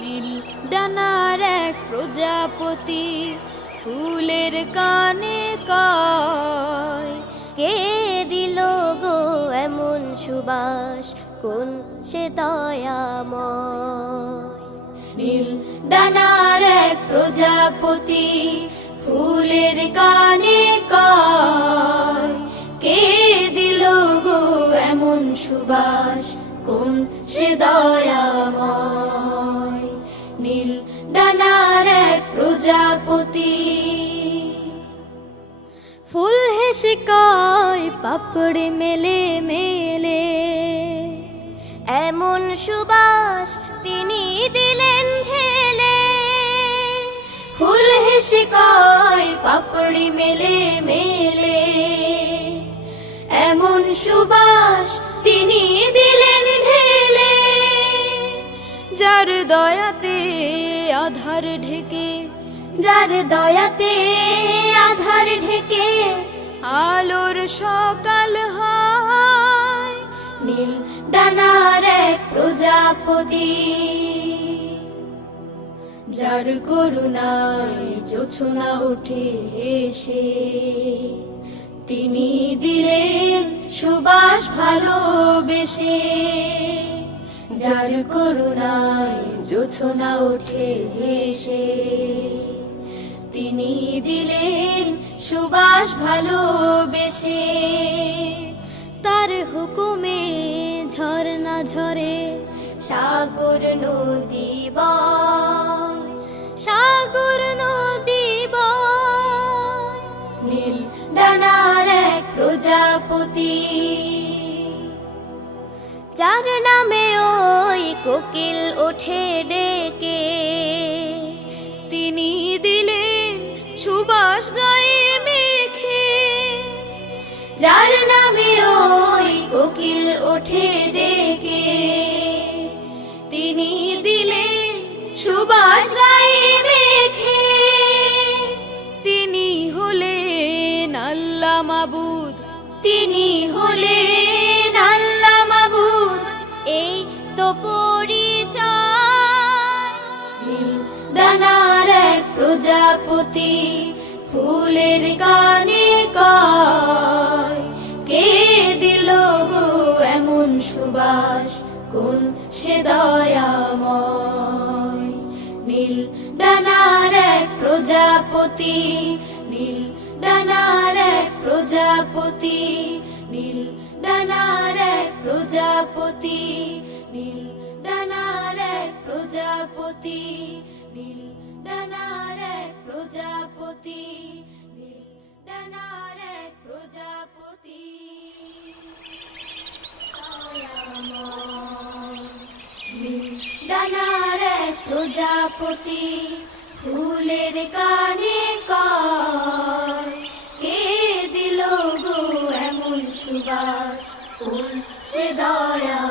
নীল ডানার এক প্রজাপতি ফুলের কানে কয়, কে দিল গো এমন সুবাস, কোন সে দয়াময়। নীল ডানার এক প্রজাপতি ফুলের কানে কয়, কে দিল গো এমন সুবাস, কোন সে দয়াময়। নীল ডানার এক প্রজাপতি ফুল হেসে কয়, পাপড়ি মেলে মেলে, এমন সুবাস তিনি দিলেন ঢেলে। ফুল হেসে কয়, পাপড়ি মেলে মেলে, এমন সুবাস তিনি দিলেন ঢেলে। যার দয়াতে আধার ঢেকে, যার দয়াতে আধার ঢেকে আলোর সকাল হয়। নীল ডানার এক প্রজাপতি যার করুণায় জোছনা উঠে এসে, তিনি দিলেন সুবাস ভালোবেসে। যার করুণায় জোছনা উঠে এসে, তিনি দিলেন সুবাস ভালোবেসে। তার হুকুমে ঝরনা ঝরে, সাগর নদী বয়, সাগর নদী বয়। নীল ডানার এক প্রজাপতি যার নামে ওই কোকিল ওঠে ডেকে, তিনি দিলেন সুবাস গায়ে মেখে। যার নামে ওই কোকিল ওঠে ডেকে, তিনি দিলেন সুবাস গায়ে মেখে। তিনি হলেন আল্লাহ মাবুদ, তিনি হলেন আল্লাহ মাবুদ, এই তো পরিচয়। নীল ডানার এক প্রজাপতি ফুলের কানে কয়, কে দিল গো এমন সুবাস, কোন সে দয়াময়। নীল ডানার এক প্রজাপতি, নীল ডানার এক প্রজাপতি, নীল ডানার এক প্রজাপতি, নীল ডানার এক প্রজাপতি, নীল ডানার এক প্রজাপতি, নীল ডানার এক প্রজাপতি। নীল ডানার এক প্রজাপতি ফুলের কানে কয়, কে দিল গো এমন সুবাস, কোন সে দয়া